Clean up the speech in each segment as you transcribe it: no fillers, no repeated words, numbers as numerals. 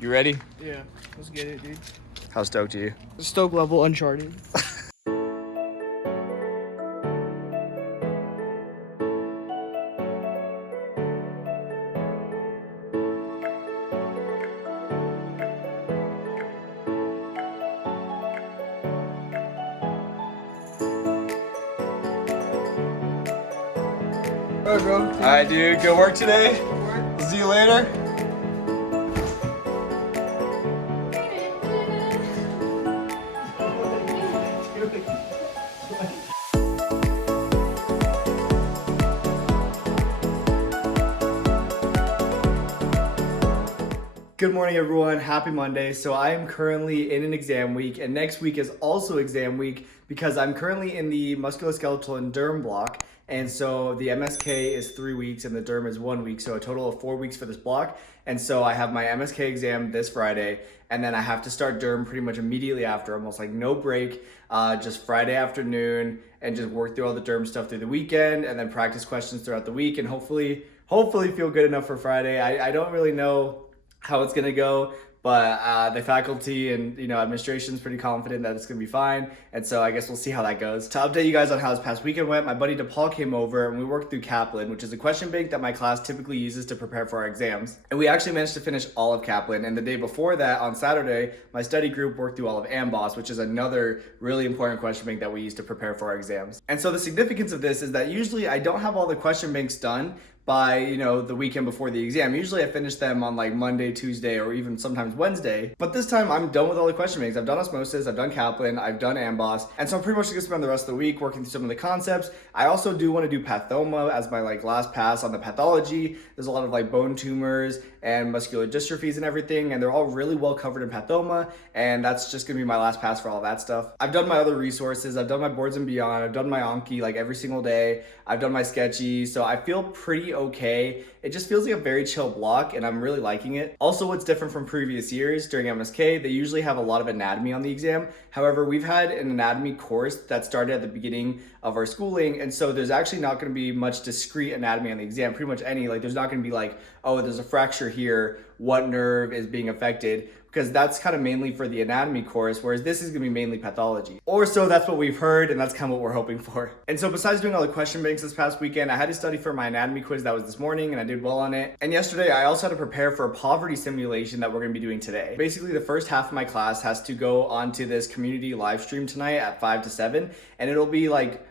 You ready? Yeah, let's get it, dude. How stoked are you? Stoke level Uncharted. Alright, bro. Alright, dude. Good work today. We'll see you later. Good morning, everyone. Happy Monday. So I am currently in an exam week, and next week is also exam week because I'm currently in the musculoskeletal and derm block. And so the MSK is 3 weeks and the derm is 1 week. So a total of 4 weeks for this block. And so I have my MSK exam this Friday, and then I have to start derm pretty much immediately after, almost like no break, just Friday afternoon, and just work through all the derm stuff through the weekend, and then practice questions throughout the week, and hopefully feel good enough for Friday. I don't really know how it's gonna go, but the faculty and administration is pretty confident that it's gonna be fine, and so I guess we'll see how that goes. To update you guys on how this past weekend went, my buddy DePaul came over and we worked through Kaplan, which is a question bank that my class typically uses to prepare for our exams, and we actually managed to finish all of Kaplan. And the day before that, on Saturday, my study group worked through all of AMBOSS, which is another really important question bank that we use to prepare for our exams. And so the significance of this is that usually I don't have all the question banks done by the weekend before the exam. Usually I finish them on like Monday, Tuesday, or even sometimes Wednesday. But this time I'm done with all the question banks. I've done osmosis, I've done Kaplan, I've done AMBOSS, and so I'm pretty much gonna spend the rest of the week working through some of the concepts. I also do want to do pathoma as my last pass on the pathology. There's a lot of bone tumors and muscular dystrophies and everything, and they're all really well covered in pathoma, and that's just gonna be my last pass for all that stuff. I've done my other resources, I've done my boards and beyond, I've done my Anki every single day, I've done my sketchy, so I feel pretty okay. It just feels like a very chill block, and I'm really liking it. Also, what's different from previous years, during MSK, they usually have a lot of anatomy on the exam. However, we've had an anatomy course that started at the beginning of our schooling, and so there's actually not going to be much discrete anatomy on the exam. Pretty much any, there's not going to be oh, there's a fracture here, what nerve is being affected, because that's kind of mainly for the anatomy course, whereas this is going to be mainly pathology. Or so that's what we've heard, and that's kind of what we're hoping for. And so besides doing all the question banks this past weekend, I had to study for my anatomy quiz that was this morning, and I did well on it. And yesterday, I also had to prepare for a poverty simulation that we're going to be doing today. Basically, the first half of my class has to go onto this community live stream tonight at 5 to 7, and it'll be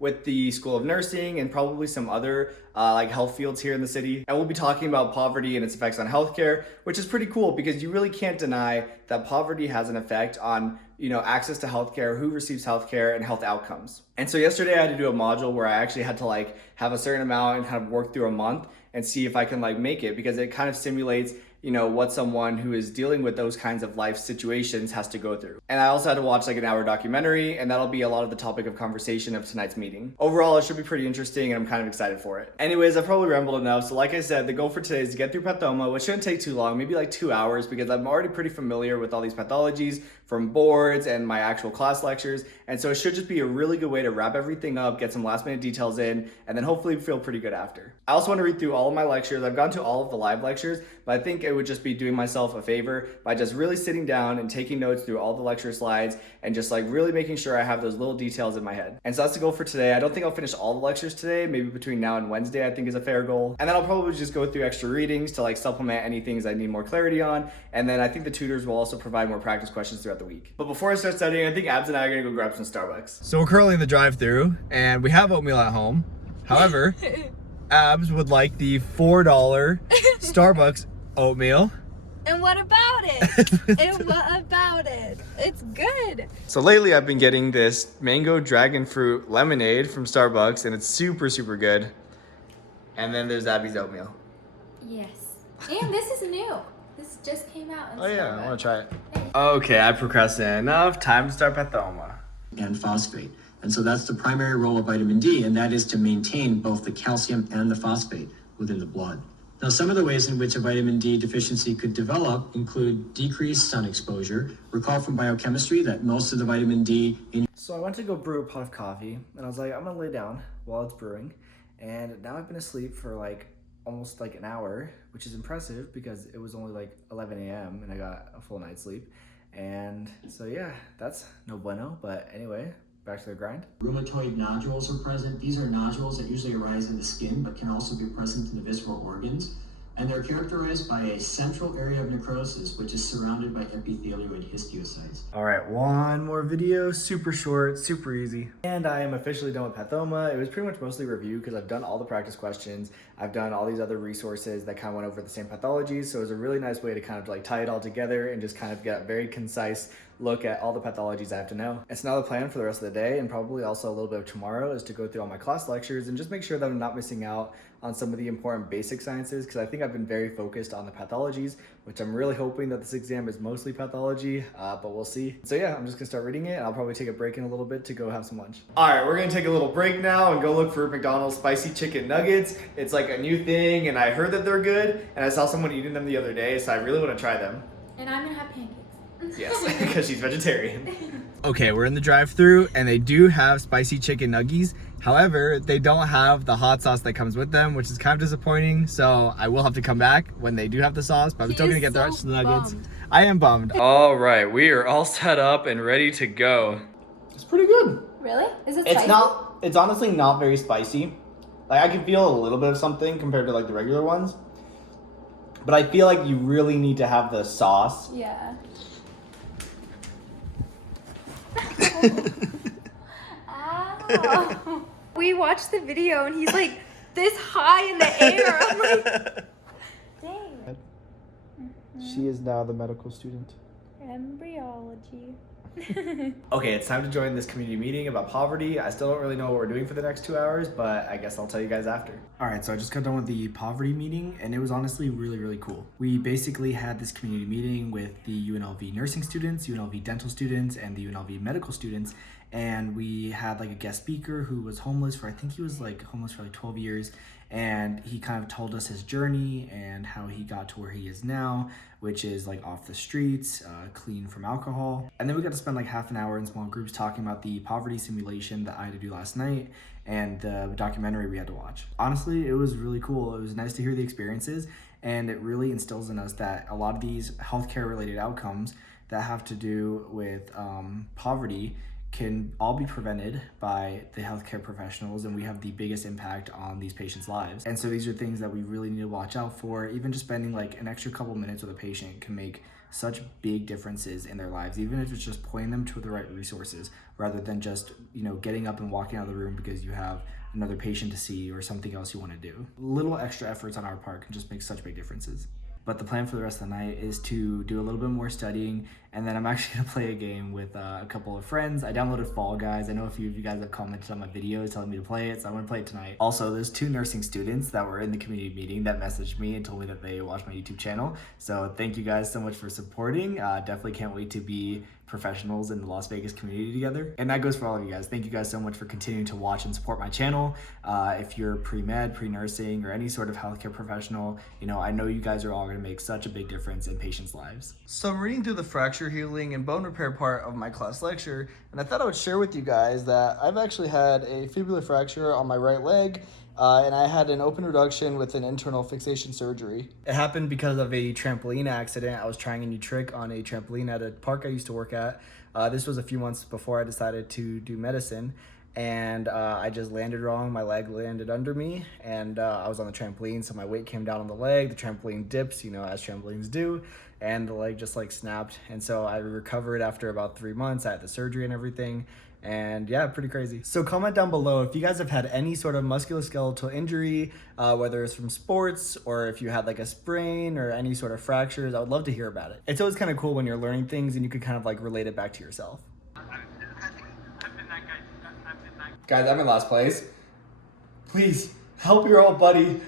with the School of Nursing and probably some other health fields here in the city. And we'll be talking about poverty and its effects on healthcare, which is pretty cool because you really can't deny that poverty has an effect on access to healthcare, who receives healthcare, and health outcomes. And so yesterday I had to do a module where I actually had to have a certain amount and kind of work through a month and see if I can make it, because it kind of simulates what someone who is dealing with those kinds of life situations has to go through. And I also had to watch an hour documentary, and that'll be a lot of the topic of conversation of tonight's meeting. Overall, it should be pretty interesting, and I'm kind of excited for it. Anyways, I've probably rambled enough. So like I said, the goal for today is to get through pathoma, which shouldn't take too long, maybe 2 hours, because I'm already pretty familiar with all these pathologies from boards and my actual class lectures. And so it should just be a really good way to wrap everything up, get some last minute details in, and then hopefully feel pretty good after. I also want to read through all of my lectures. I've gone to all of the live lectures, but I think it would just be doing myself a favor by just really sitting down and taking notes through all the lecture slides and just really making sure I have those little details in my head. And so that's the goal for today. I don't think I'll finish all the lectures today. Maybe between now and Wednesday, I think is a fair goal. And then I'll probably just go through extra readings to supplement any things I need more clarity on. And then I think the tutors will also provide more practice questions throughout the week. But before I start studying, I think Abs and I are gonna go grab some Starbucks. So we're currently in the drive-thru and we have oatmeal at home. However, Abs would like the $4 Starbucks oatmeal. And what about it? And what about it? It's good. So lately I've been getting this mango dragon fruit lemonade from Starbucks, and it's super, super good. And then there's Abby's oatmeal. Yes. And this is new. This just came out. Oh yeah, I want to try it. Okay, I procrastinated enough. Time to start pathoma. And phosphate. And so that's the primary role of vitamin D, and that is to maintain both the calcium and the phosphate within the blood. Now, some of the ways in which a vitamin D deficiency could develop include decreased sun exposure. Recall from biochemistry that most of the vitamin D in... So I went to go brew a pot of coffee, and I was like, I'm gonna lay down while it's brewing. And now I've been asleep for almost like an hour, which is impressive because it was only like 11 a.m. and I got a full night's sleep. And so yeah, that's no bueno, but anyway, back to the grind. Rheumatoid nodules are present. These are nodules that usually arise in the skin, but can also be present in the visceral organs. And they're characterized by a central area of necrosis, which is surrounded by epithelial and histiocytes. All right, one more video, super short, super easy. And I am officially done with Pathoma. It was pretty much mostly review because I've done all the practice questions. I've done all these other resources that kind of went over the same pathologies. So it was a really nice way to kind of like tie it all together and just kind of get a very concise look at all the pathologies I have to know. And so now the plan for the rest of the day, and probably also a little bit of tomorrow, is to go through all my class lectures and just make sure that I'm not missing out on some of the important basic sciences, because I think I've been very focused on the pathologies, which I'm really hoping that this exam is mostly pathology, but we'll see. So yeah, I'm just gonna start reading it, and I'll probably take a break in a little bit to go have some lunch. All right, we're gonna take a little break now and go look for McDonald's spicy chicken nuggets. It's like a new thing, and I heard that they're good, and I saw someone eating them the other day, so I really wanna try them. And I'm gonna have pancakes. Yes, because she's vegetarian. Okay, we're in the drive-thru and they do have spicy chicken nuggies. However, they don't have the hot sauce that comes with them, which is kind of disappointing. So I will have to come back when they do have the sauce, but I'm still gonna get the rest of the nuggets. I am bummed. All right, we are all set up and ready to go. It's pretty good. Really? Is it It's spicy? it's honestly not very spicy. Like I can feel a little bit of something compared to like the regular ones. But I feel like you really need to have the sauce. Yeah. Ow. We watched the video and he's like this high in the air. I'm like, dang. She is now the medical student. Embryology. Okay, it's time to join this community meeting about poverty. I still don't really know what we're doing for the next 2 hours, but I guess I'll tell you guys after. All right, so I just got done with the poverty meeting, and it was honestly really, really cool. We basically had this community meeting with the UNLV nursing students, UNLV dental students, and the UNLV medical students, and we had like a guest speaker who was homeless for, I think he was like homeless for like 12 years, and he kind of told us his journey and how he got to where he is now, which is like off the streets, clean from alcohol. And then we got to spend like half an hour in small groups talking about the poverty simulation that I had to do last night and the documentary we had to watch. Honestly, it was really cool. It was nice to hear the experiences, and it really instills in us that a lot of these healthcare related outcomes that have to do with poverty can all be prevented by the healthcare professionals, and we have the biggest impact on these patients' lives. And so these are things that we really need to watch out for. Even just spending like an extra couple minutes with a patient can make such big differences in their lives, even if it's just pointing them to the right resources rather than just, you know, getting up and walking out of the room because you have another patient to see or something else you want to do. Little extra efforts on our part can just make such big differences. But the plan for the rest of the night is to do a little bit more studying, and then I'm actually gonna play a game with a couple of friends. I downloaded Fall Guys. I know a few of you guys have commented on my videos telling me to play it, so I'm gonna play it tonight. Also, there's 2 nursing students that were in the community meeting that messaged me and told me that they watched my YouTube channel. So thank you guys so much for supporting. Definitely can't wait to be professionals in the Las Vegas community together. And that goes for all of you guys. Thank you guys so much for continuing to watch and support my channel. If you're pre-med, pre-nursing, or any sort of healthcare professional, you know, I know you guys are all gonna make such a big difference in patients' lives. So I'm reading through the fracture healing and bone repair part of my class lecture, and I thought I would share with you guys that I've actually had a fibular fracture on my right leg, and I had an open reduction with an internal fixation surgery. It happened because of a trampoline accident. I was trying a new trick on a trampoline at a park I used to work at. This was a few months before I decided to do medicine, and I just landed wrong. My leg landed under me, and I was on the trampoline, so my weight came down on the leg. The trampoline dips, you know, as trampolines do, and the leg just like snapped. And so I recovered after about 3 months. I had the surgery and everything. And yeah, pretty crazy. So comment down below if you guys have had any sort of musculoskeletal injury, whether it's from sports or if you had like a sprain or any sort of fractures. I would love to hear about it. It's always kind of cool when you're learning things and you can kind of like relate it back to yourself. Guys, I'm in last place. Please help your old buddy.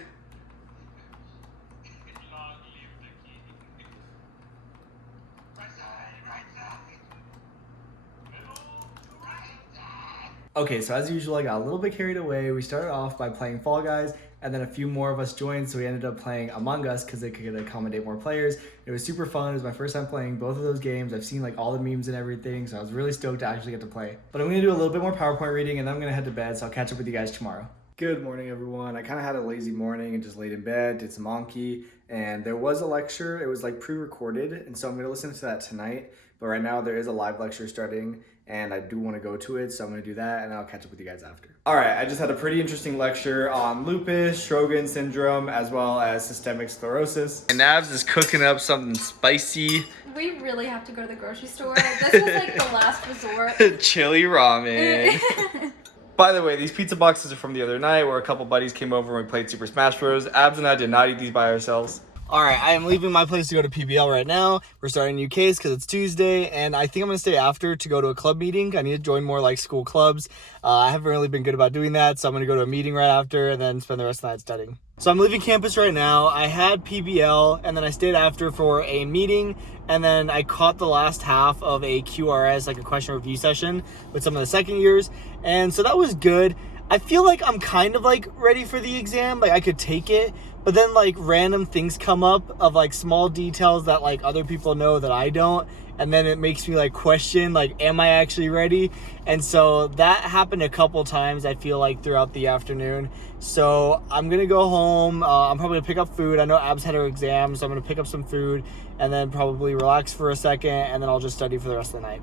Okay, so as usual, I got a little bit carried away. We started off by playing Fall Guys, and then a few more of us joined, so we ended up playing Among Us because they could accommodate more players. It was super fun. It was my first time playing both of those games. I've seen like all the memes and everything, so I was really stoked to actually get to play. But I'm gonna do a little bit more PowerPoint reading, and then I'm gonna head to bed, so I'll catch up with you guys tomorrow. Good morning, everyone. I kind of had a lazy morning and just laid in bed, did some Anki, and there was a lecture. It was like pre-recorded, and so I'm going to listen to that tonight. But right now there is a live lecture starting, and I do want to go to it, so I'm going to do that, and I'll catch up with you guys after. All right, I just had a pretty interesting lecture on lupus, Sjogren's syndrome, as well as systemic sclerosis. And Abs is cooking up something spicy. We really have to go to the grocery store. This was like the last resort. Chili ramen. By the way, these pizza boxes are from the other night where a couple buddies came over and we played Super Smash Bros. Abs and I did not eat these by ourselves. All right, I am leaving my place to go to PBL right now. We're starting new case because it's Tuesday, and I think I'm going to stay after to go to a club meeting. I need to join more like school clubs. I haven't really been good about doing that, so I'm going to go to a meeting right after and then spend the rest of the night studying. So I'm leaving campus right now. I had PBL, and then I stayed after for a meeting, and then I caught the last half of a QRS, like a question review session with some of the second years, and so that was good. I feel like I'm kind of like ready for the exam, like I could take it, but then like random things come up of like small details that like other people know that I don't, and then it makes me like question like, am I actually ready? And so that happened a couple times, I feel like, throughout the afternoon. So I'm gonna go home. I'm probably gonna pick up food. I know Abs had her exam, so I'm gonna pick up some food and then probably relax for a second, and then I'll just study for the rest of the night.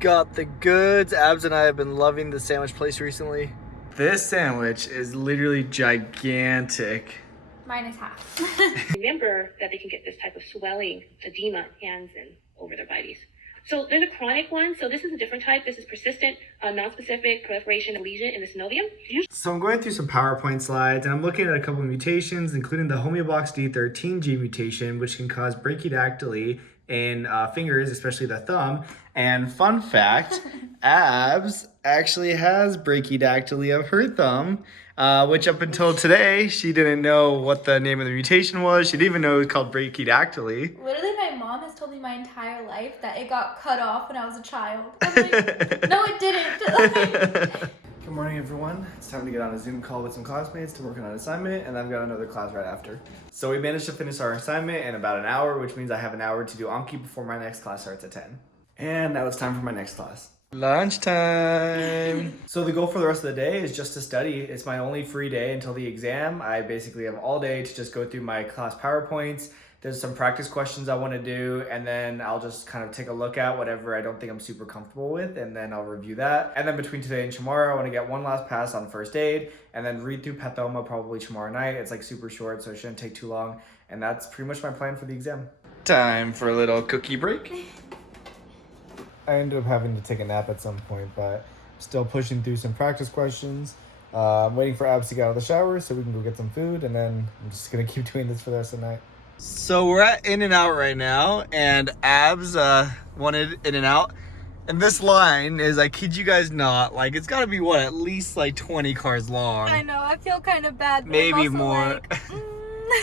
Got the goods. Abs and I have been loving the sandwich place recently. This sandwich is literally gigantic. Mine is half. Remember that they can get this type of swelling, edema, hands and over their bodies. So there's a chronic one. So this is a different type. This is persistent, non-specific proliferation of lesion in the synovium. So I'm going through some PowerPoint slides, and I'm looking at a couple of mutations, including the homeobox D13G mutation, which can cause brachydactyly in fingers, especially the thumb. And fun fact, Abs actually has brachydactyly of her thumb, which up until today, she didn't know what the name of the mutation was. She didn't even know it was called brachydactyly. Literally, my mom has told me my entire life that it got cut off when I was a child. I'm like, no, it didn't. Good morning, everyone. It's time to get on a Zoom call with some classmates to work on an assignment, and I've got another class right after. So we managed to finish our assignment in about an hour, which means I have an hour to do Anki before my next class starts at 10. And now it's time for my next class. Lunchtime. So the goal for the rest of the day is just to study. It's my only free day until the exam. I basically have all day to just go through my class PowerPoints. There's some practice questions I want to do, and then I'll just kind of take a look at whatever I don't think I'm super comfortable with, and then I'll review that. And then between today and tomorrow, I want to get one last pass on first aid, and then read through pathoma probably tomorrow night. It's like super short, so it shouldn't take too long. And that's pretty much my plan for the exam. Time for a little cookie break. I ended up having to take a nap at some point, but still pushing through some practice questions. I'm waiting for Abs to get out of the shower so we can go get some food, and then I'm just going to keep doing this for the rest of the night. So we're at In-N-Out right now, and Abs wanted In-N-Out. And this line is, I kid you guys not, like it's gotta be what, at least like 20 cars long. I know, I feel kind of bad. But Maybe I'm also more. like,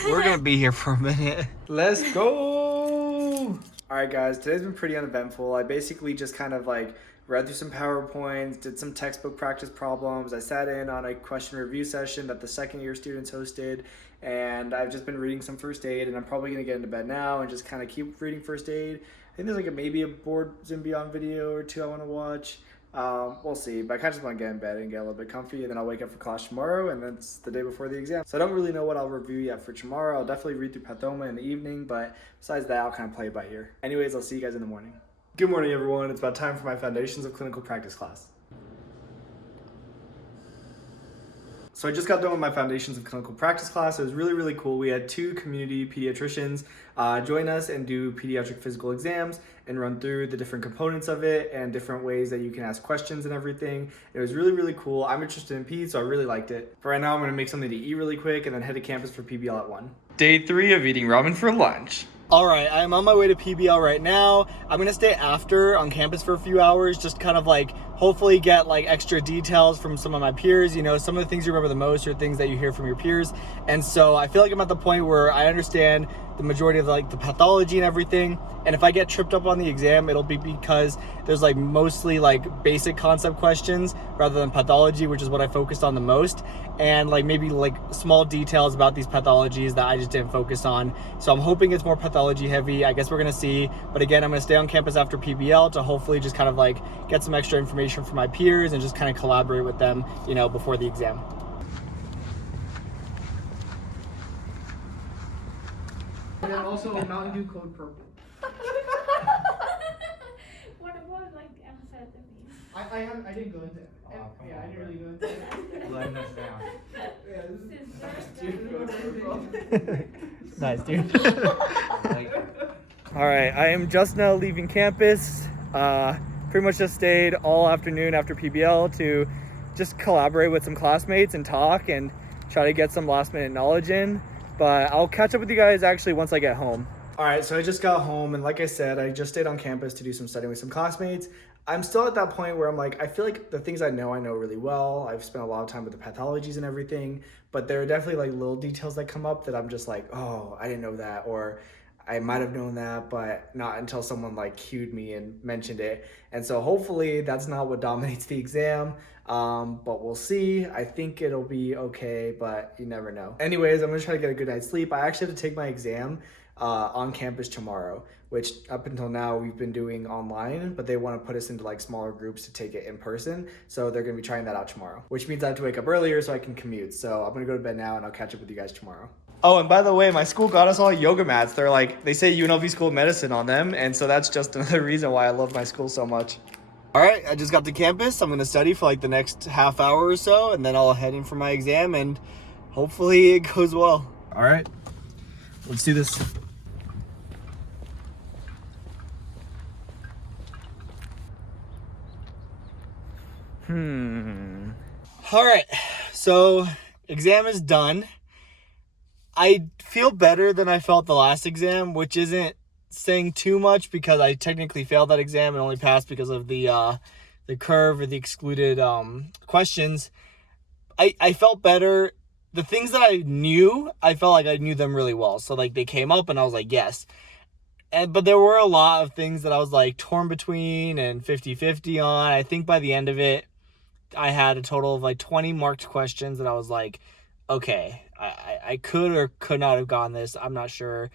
We're gonna be here for a minute. Let's go! Alright guys, today's been pretty uneventful. I basically just kind of like read through some PowerPoints, did some textbook practice problems. I sat in on a question review session that the second year students hosted, and I've just been reading some first aid, and I'm probably gonna get into bed now and just kind of keep reading first aid. I think there's like maybe a board Zymbion video or two I want to watch. We'll see, but I kind of just want to get in bed and get a little bit comfy, and then I'll wake up for class tomorrow, and that's the day before the exam. So I don't really know what I'll review yet for tomorrow. I'll definitely read through pathoma in the evening, but besides that, I'll kind of play it by ear. Anyways, I'll see you guys in the morning. Good morning, everyone. It's about time for my Foundations of Clinical Practice class. So I just got done with my Foundations of Clinical Practice class. It was really, really cool. We had 2 community pediatricians join us and do pediatric physical exams and run through the different components of it and different ways that you can ask questions and everything. It was really, really cool. I'm interested in peds, so I really liked it. For right now, I'm gonna make something to eat really quick and then head to campus for PBL at 1. Day 3 of eating ramen for lunch. All right, I'm on my way to PBL right now. I'm gonna stay after on campus for a few hours, just kind of like hopefully get like extra details from some of my peers. You know, some of the things you remember the most are things that you hear from your peers. And so I feel like I'm at the point where I understand the majority of like the pathology and everything. And if I get tripped up on the exam, it'll be because there's like mostly like basic concept questions rather than pathology, which is what I focused on the most. And like maybe like small details about these pathologies that I just didn't focus on. So I'm hoping it's more pathology heavy. I guess we're gonna see. But again, I'm gonna stay on campus after PBL to hopefully just kind of like get some extra information from my peers and just kind of collaborate with them, you know, before the exam. and then also Mountain Dew code purple. What about like amphetamine? I didn't go into it. I didn't really go into it. Letting us down. Nice, dude. All right, I am just now leaving campus. Pretty much just stayed all afternoon after PBL to just collaborate with some classmates and talk and try to get some last minute knowledge in. But I'll catch up with you guys actually once I get home. All right, so I just got home, and like I said, I just stayed on campus to do some studying with some classmates. I'm still at that point where I'm like, I feel like the things I know really well. I've spent a lot of time with the pathologies and everything, but there are definitely like little details that come up that I'm just like, oh, I didn't know that, or I might have known that, but not until someone like cued me and mentioned it. And so hopefully that's not what dominates the exam, but we'll see. I think it'll be okay, but you never know. Anyways, I'm gonna try to get a good night's sleep. I actually have to take my exam on campus tomorrow, which up until now we've been doing online, but they want to put us into like smaller groups to take it in person. So they're going to be trying that out tomorrow, which means I have to wake up earlier so I can commute. So I'm going to go to bed now and I'll catch up with you guys tomorrow. Oh, and by the way, my school got us all yoga mats. They're like, they say UNLV School of Medicine on them. And so that's just another reason why I love my school so much. All right, I just got to campus. I'm going to study for like the next half hour or so, and then I'll head in for my exam and hopefully it goes well. All right, let's do this. All right, so exam is done. I feel better than I felt the last exam, which isn't saying too much because I technically failed that exam and only passed because of the curve or the excluded questions. I felt better. The things that I knew, I felt like I knew them really well. So like they came up and I was like, yes. But there were a lot of things that I was like torn between and 50-50 on. I think by the end of it, I had a total of like 20 marked questions that I was like, okay, I could or could not have gotten this. I'm not sure.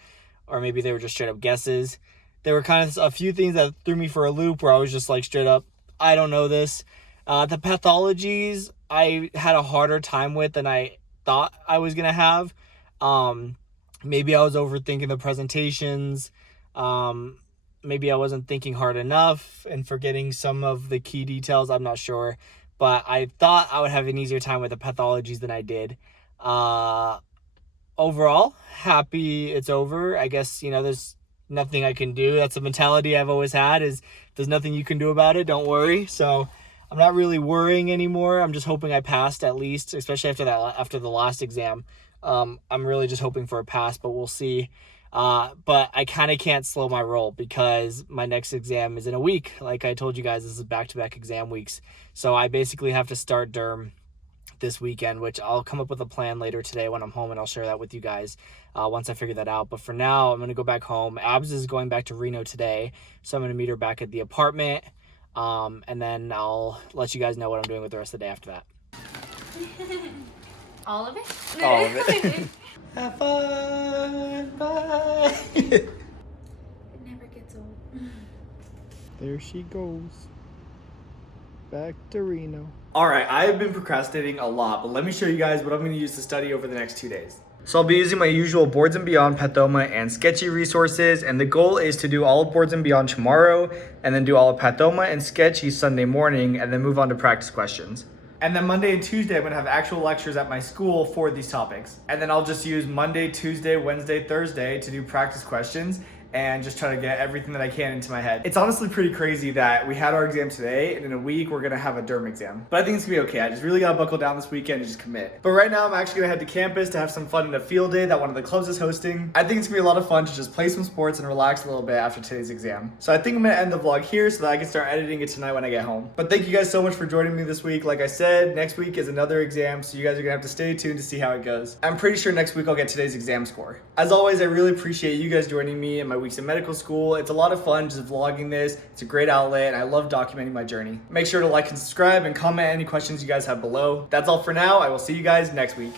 Or maybe they were just straight up guesses. There were kind of a few things that threw me for a loop where I was just like straight up, I don't know this. The pathologies I had a harder time with than I thought I was going to have. Maybe I was overthinking the presentations. Maybe I wasn't thinking hard enough and forgetting some of the key details. I'm not sure. But I thought I would have an easier time with the pathologies than I did. Overall, happy it's over. I guess, there's nothing I can do. That's a mentality I've always had, is there's nothing you can do about it. Don't worry. So I'm not really worrying anymore. I'm just hoping I passed at least, especially after the last exam. I'm really just hoping for a pass, but we'll see. But I kind of can't slow my roll because my next exam is in a week. Like I told you guys, this is back-to-back exam weeks. So I basically have to start derm this weekend, which I'll come up with a plan later today when I'm home, and I'll share that with you guys once I figure that out. But for now, I'm going to go back home. Abs is going back to Reno today, so I'm going to meet her back at the apartment, and then I'll let you guys know what I'm doing with the rest of the day after that. All of it? All of it. Have fun. Bye. It never gets old. There she goes. Back to Reno. All right, I've been procrastinating a lot, but let me show you guys what I'm going to use to study over the next 2 days. So I'll be using my usual Boards and Beyond, Pathoma, and Sketchy resources, and the goal is to do all of Boards and Beyond tomorrow, and then do all of Pathoma and Sketchy Sunday morning, and then move on to practice questions. And then Monday and Tuesday, I'm going to have actual lectures at my school for these topics. And then I'll just use Monday, Tuesday, Wednesday, Thursday to do practice questions and just try to get everything that I can into my head. It's honestly pretty crazy that we had our exam today, and in a week, we're gonna have a derm exam. But I think it's gonna be okay. I just really gotta buckle down this weekend and just commit. But right now, I'm actually gonna head to campus to have some fun in a field day that one of the clubs is hosting. I think it's gonna be a lot of fun to just play some sports and relax a little bit after today's exam. So I think I'm gonna end the vlog here so that I can start editing it tonight when I get home. But thank you guys so much for joining me this week. Like I said, next week is another exam, so you guys are gonna have to stay tuned to see how it goes. I'm pretty sure next week I'll get today's exam score. As always, I really appreciate you guys joining me in my weeks in medical school. It's a lot of fun just vlogging this. It's a great outlet, and I love documenting my journey. Make sure to like and subscribe and comment any questions you guys have below. That's all for now. I will see you guys next week.